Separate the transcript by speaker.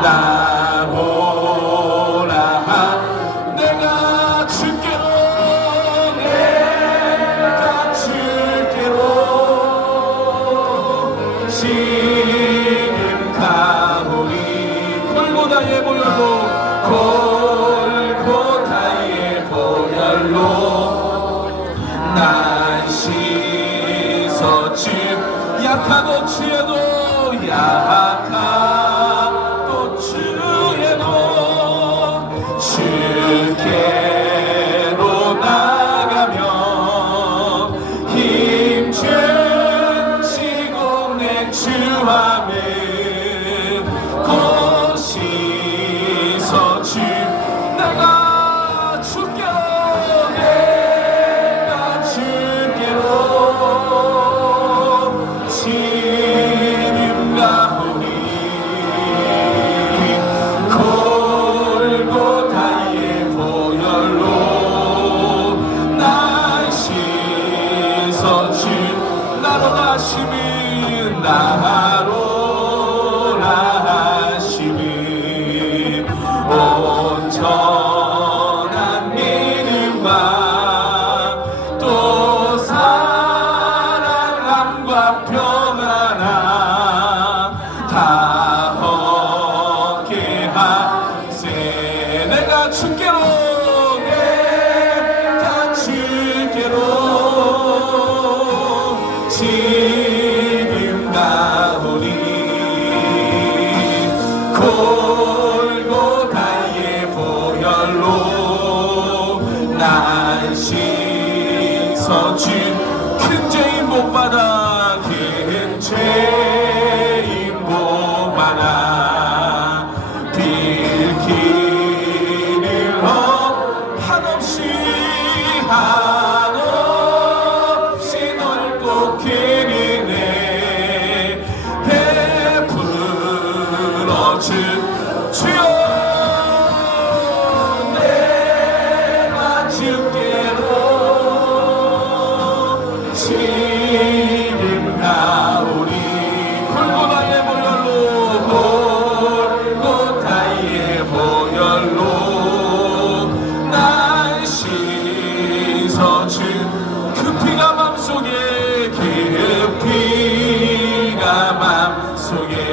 Speaker 1: 나오라 내가 주께로 내가 주께로. 지금 가오리 골고다의 보혈로 골고다의 보혈로 난 약하고 취해도 약하고 취해도 주께로 나가면 힘준 시공 내주함은 곳이서 주 나로 하심은 온전한 믿음과 또 사랑함과 평안함 다 얻게 하세 내가 주께로 내가 주께로 지 씻어준 큰 죄인 못 받아 큰 죄인 못 받아 빌기를 어 한없이 한없이 넓고 길이네 베풀어 준 주여 씻어준 그 피가 맘속에 그 피가 맘속에